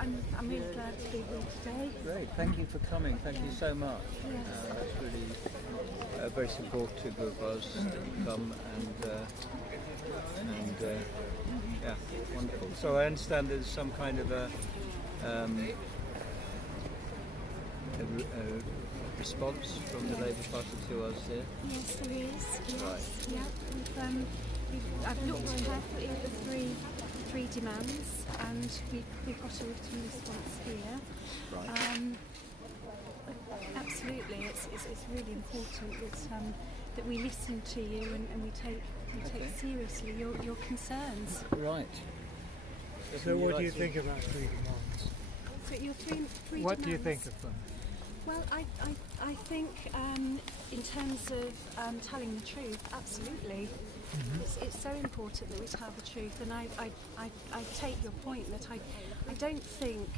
I'm really glad to be here today. Great, thank you for coming. Thank you so much. Yes. That's really very supportive of us that you come and yeah, wonderful. So I understand there's some kind of a response from the Labour Party to us here. Yes, there is. Yes. Right. Yeah. I've looked carefully at the three demands, and we've got a written response here. Right. Absolutely, it's really important that we listen to you and we take seriously your concerns. Right. So what do you think about three demands? So your three What demands, do you think of them? Well, I think in terms of telling the truth, absolutely. Mm-hmm. It's so important that we tell the truth, and I take your point that I don't think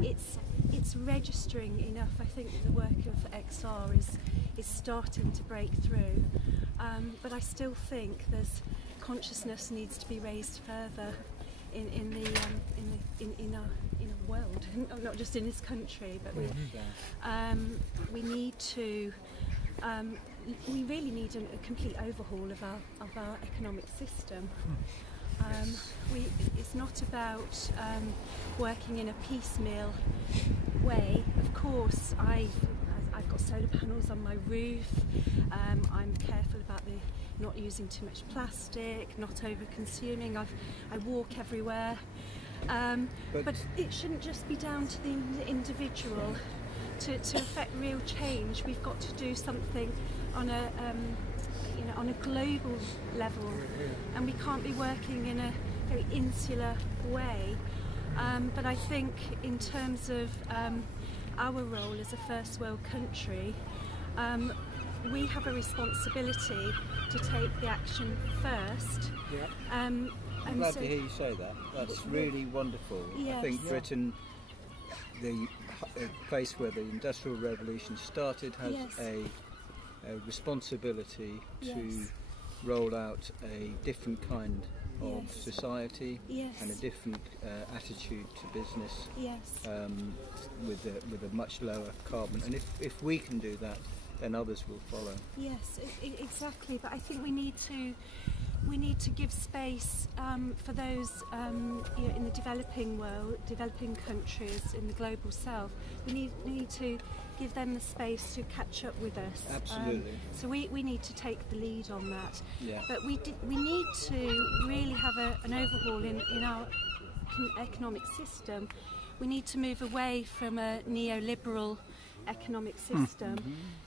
it's registering enough. I think the work of XR is starting to break through, but I still think there's consciousness needs to be raised further in our world, not just in this country, but we need to. We really need a complete overhaul of our economic system. It's not about working in a piecemeal way. Of course, I've got solar panels on my roof. I'm careful about not using too much plastic, not over-consuming. I walk everywhere. But it shouldn't just be down to the individual. To affect real change, we've got to do something on a global level, and we can't be working in a very insular way. But I think in terms of our role as a first world country, we have a responsibility to take the action first. Yeah. I'm glad to hear you say that. That's really wonderful. Yes. I think Britain, the place where the Industrial Revolution started, has a responsibility to roll out a different kind of society and a different attitude to business with a much lower carbon. And if we can do that, then others will follow. Yes, exactly. But I think we need to give space for those in the developing world, developing countries, in the global south. We need to give them the space to catch up with us. Absolutely. So we need to take the lead on that. Yeah. But we need to really have an overhaul in our economic system. We need to move away from a neoliberal economic system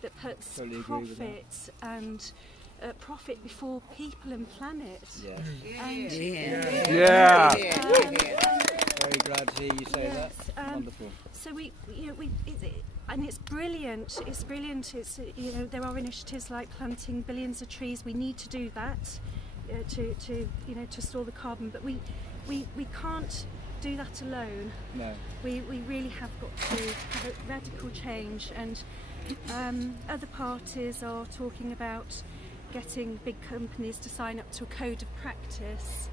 that puts profit and profit before people and planet. Very glad to hear you say that. Wonderful. So and it's brilliant. It's brilliant. It's there are initiatives like planting billions of trees. We need to do that to store the carbon, but we can't do that alone. No. We really have got to have a radical change, and other parties are talking about getting big companies to sign up to a code of practice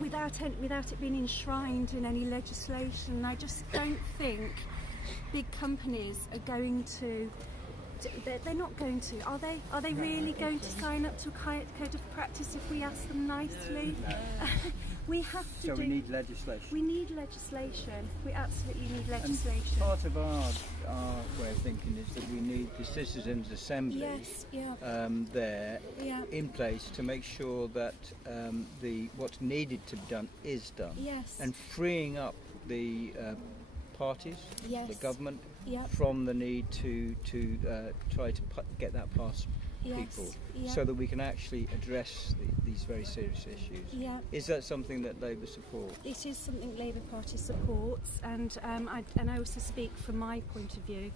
without it being enshrined in any legislation. I just don't think big companies are going to. They're not going to. Are they? Are they really going to sign up to a code of practice if we ask them nicely? No. We have to. So we need legislation. We need legislation. We absolutely need legislation. And part of our way of thinking is that we need the Citizens' Assembly there in place to make sure that what's needed to be done is done. Yes. And freeing up the parties, the government, Yep. from the need to try to get that past people, so that we can actually address these very serious issues. Yeah. Is that something that Labour supports? It is something Labour Party supports, and I also speak from my point of view.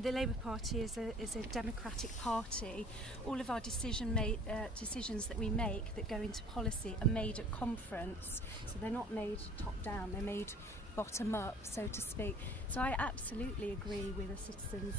The Labour Party is a democratic party. All of our decisions that we make that go into policy are made at conference, so they're not made top down. They're made bottom up, so to speak. So I absolutely agree with the Citizens'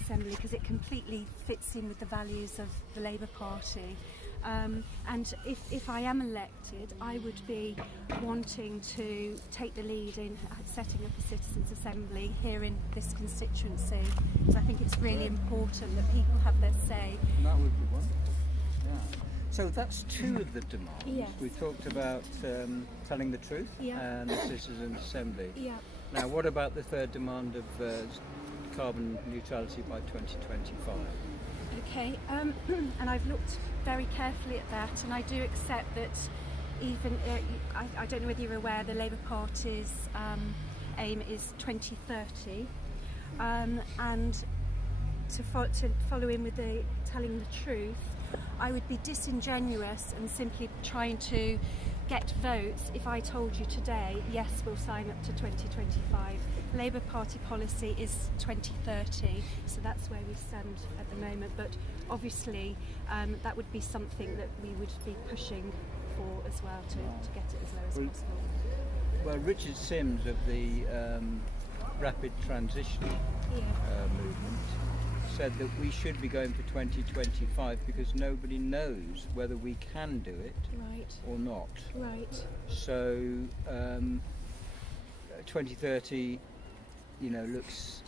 Assembly, because it completely fits in with the values of the Labour Party. And if I am elected, I would be wanting to take the lead in setting up a citizens' assembly here in this constituency, because I think it's really important that people have their say. And that would be wonderful. Yeah. So that's two of the demands. Yes. We talked about telling the truth and the citizens' assembly. Yeah. Now, what about the third demand of carbon neutrality by 2025? Okay, and I've looked very carefully at that, and I do accept that even, I don't know whether you're aware, the Labour Party's aim is 2030, and to follow in with the telling the truth, I would be disingenuous and simply trying to get votes if I told you today, yes, we'll sign up to 2025. Labour Party policy is 2030, so that's where we stand at the moment, but obviously that would be something that we would be pushing for as well, to get it as low as possible. Well, Richard Sims of the Rapid Transition movement said that we should be going for 2025 because nobody knows whether we can do it or not. Right. So 2030, looks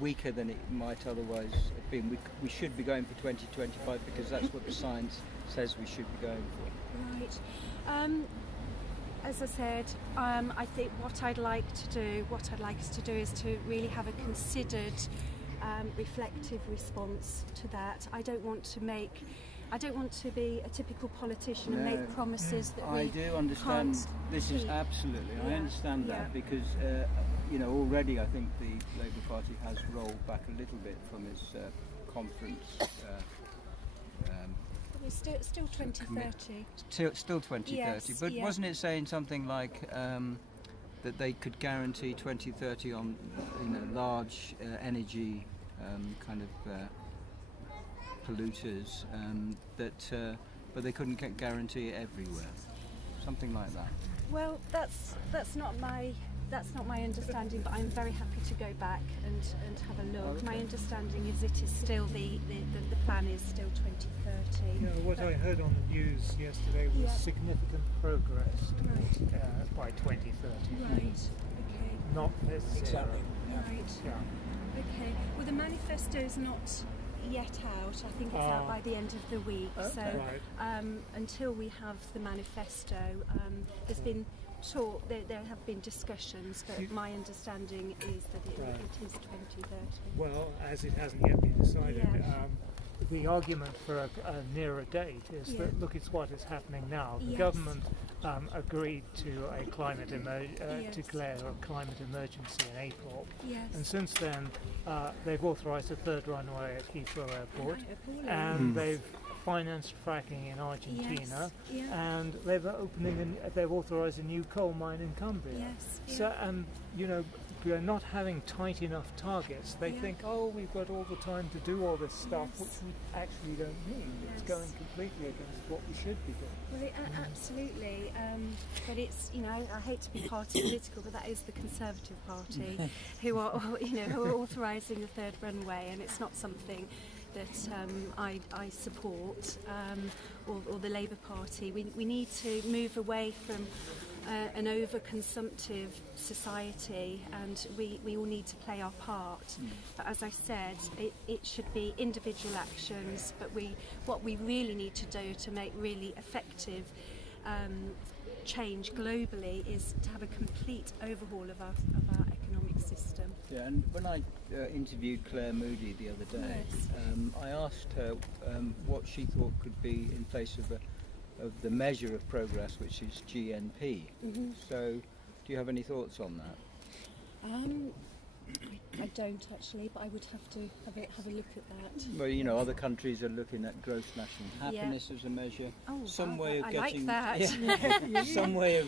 weaker than it might otherwise have been. We should be going for 2025 because that's what the science says we should be going for. Right. As I said, I think what I'd like us to do is to really have a considered, reflective response to that. I don't want to be a typical politician and make promises that I do understand. This is absolutely. I understand that because already I think the Labour Party has rolled back a little bit from its conference. It's still 2030. Still 2030, yes, but wasn't it saying something like that they could guarantee 2030 on large energy kind of polluters, but they couldn't guarantee it everywhere, something like that? Well, that's not my understanding, but I'm very happy to go back and have a look. Okay. My understanding is it is still the plan is still 2030. Yeah, what I heard on the news yesterday was significant progress by 2030. Right. Okay. Not necessarily. Right. Yeah. Okay. Well, the manifesto is not yet out. I think it's out by the end of the week. Okay. So until we have the manifesto, there's been talk. There have been discussions, but my understanding is that it is 2030. Well, as it hasn't yet been decided, the argument for a nearer date is that look, it's what is happening now. The government agreed to declare a climate emergency in April, and since then they've authorised a third runway at Heathrow Airport, and they've financed fracking in Argentina, and they've authorised a new coal mine in Cumbria. So, we are not having tight enough targets. They think, we've got all the time to do all this stuff, which we actually don't need. It's going completely against what we should be doing. Well, absolutely. But it's, I hate to be party political, but that is the Conservative Party who are authorising the third runway, and it's not something that I support, or the Labour Party. We need to move away from an over-consumptive society, and we all need to play our part. But as I said, it should be individual actions, but what we really need to do to make really effective change globally is to have a complete overhaul of our economic system. Yeah, and when I interviewed Claire Moody the other day, I asked her what she thought could be in place of the measure of progress, which is GNP. So, do you have any thoughts on that? I don't actually, but I would have to have a look at that. Well, other countries are looking at gross national happiness as a measure. Some way of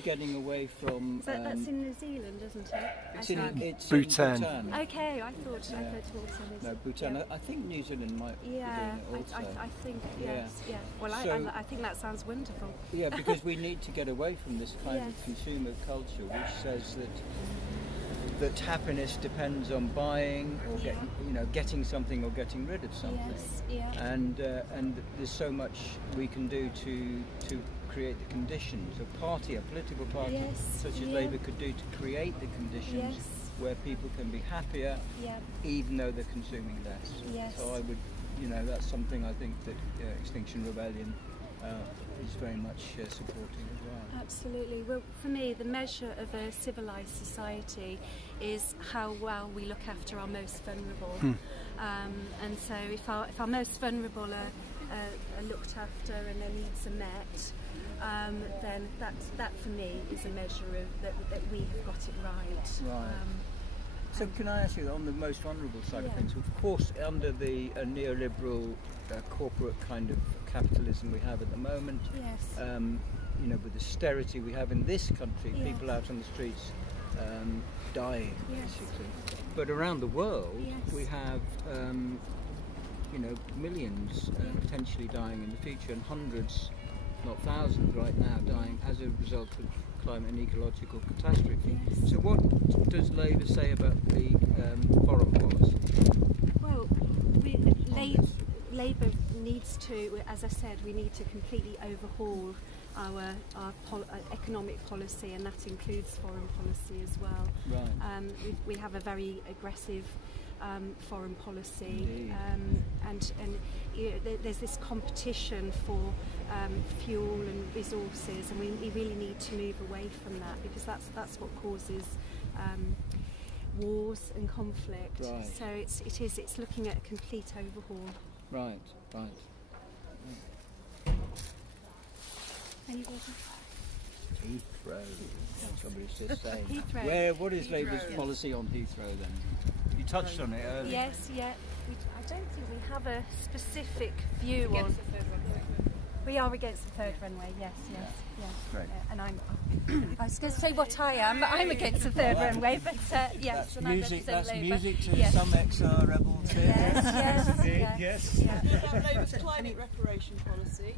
getting away from. That's in New Zealand, isn't it? It's Bhutan. In Bhutan. Okay, I thought Bhutan is. No, Bhutan. I think New Zealand might be doing it also. I think yes. Yeah. Well, I think that sounds wonderful. Yeah, because we need to get away from this kind of consumer culture, which says that that happiness depends on buying or getting something or getting rid of something. Yes, yeah. And there's so much we can do to create the conditions. A political party such as Labour could do to create the conditions where people can be happier, even though they're consuming less. Yes. So I would, that's something I think that Extinction Rebellion is very much supporting as well. Absolutely. Well, for me, the measure of a civilised society is how well we look after our most vulnerable. And so if our most vulnerable are looked after and their needs are met, then that for me is a measure of that we have got it right. Right. So can I ask you, on the most vulnerable side of things, of course under the neoliberal corporate kind of capitalism we have at the moment, with austerity we have in this country, people out on the streets dying basically. But around the world we have millions potentially dying in the future, and hundreds, not thousands right now, dying as a result of climate and ecological catastrophe. So what does Labour say about the foreign policy? Well, Labour needs to, as I said, we need to completely overhaul our economic policy, and that includes foreign policy as well. Right. We have a very aggressive foreign policy, and there's this competition for fuel and resources, and we really need to move away from that, because that's what causes wars and conflict. Right. So it's looking at a complete overhaul. Right. Anybody? Heathrow. Somebody's just saying. Heathrow. What is Labour's policy on Heathrow then? You touched on it earlier. Yes, I don't think we have a specific view on. We are against the third runway. Yes. Great. And I was going to say what I am, but I'm against the third runway. But yes, and music. I represent That's Labour. music to some XR rebels here. Yes. What about Labour's climate reparation policy?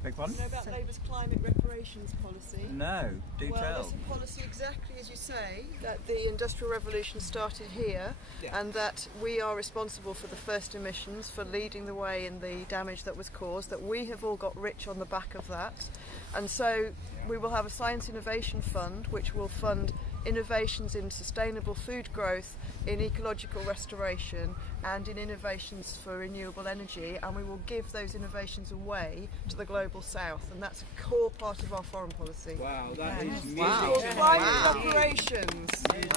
Beg pardon? Do you know about Labour's climate reparations policy? No, do well, tell. It's a policy exactly as you say, that the Industrial Revolution started here, and that we are responsible for the first emissions, for leading the way in the damage that was caused, that we have all got rich on the back of that. And so we will have a Science Innovation Fund which will fund innovations in sustainable food growth, in ecological restoration, and in innovations for renewable energy, and we will give those innovations away to the global south, and that's a core part of our foreign policy. Wow, that is music. It's called climate reparations.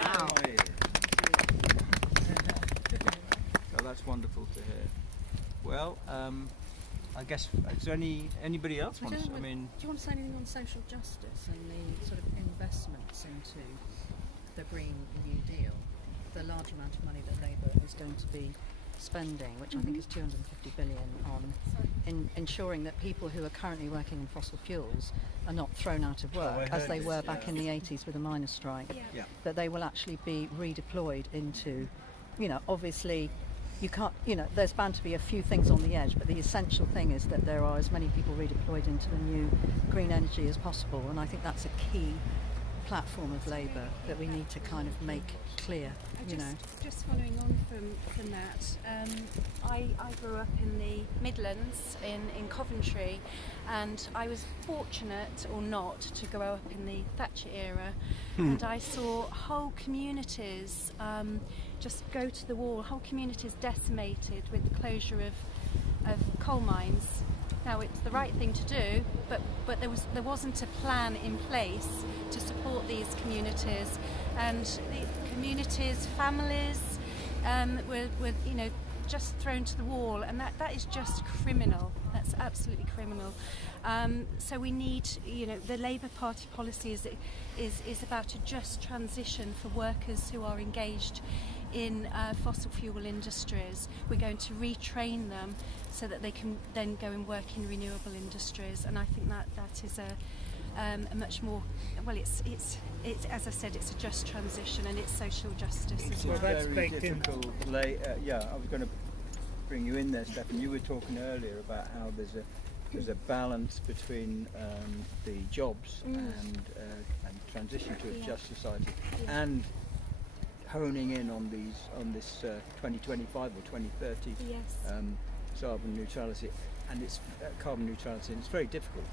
Wow. So that's wonderful to hear. Well, I guess, is there anybody else? Do you want to say anything on social justice and the sort of investments into the Green New Deal? The large amount of money that Labour is going to be spending, which I think is 250 billion on ensuring that people who are currently working in fossil fuels are not thrown out of work as they were back in the 80s with the miners' strike, that they will actually be redeployed into, obviously you can't, there's bound to be a few things on the edge, but the essential thing is that there are as many people redeployed into the new green energy as possible, and I think that's a key platform of Labour that we need to kind of make clear. Just following on from that, I grew up in the Midlands in Coventry, and I was fortunate or not to grow up in the Thatcher era, and I saw whole communities just go to the wall, whole communities decimated with the closure of coal mines. Now it's the right thing to do, but there wasn't a plan in place to support these communities, and the communities, families were just thrown to the wall, and that is just criminal. That's absolutely criminal. So we need, the Labour Party policy is about a just transition for workers who are engaged in fossil fuel industries. We're going to retrain them so that they can then go and work in renewable industries, and I think that is a much more, well, it's as I said, it's a just transition, and it's social justice as well. It's very difficult. I was going to bring you in there, Stefan. You were talking earlier about how there's a balance between the jobs and transition to a just society, and honing in on this 2025 or 2030 carbon neutrality, and it's very difficult.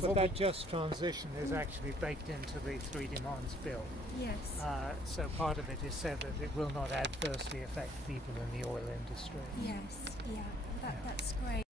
So that just transition is actually baked into the three demands bill. Yes. So part of it is said that it will not adversely affect people in the oil industry. Yes, yeah, that's great.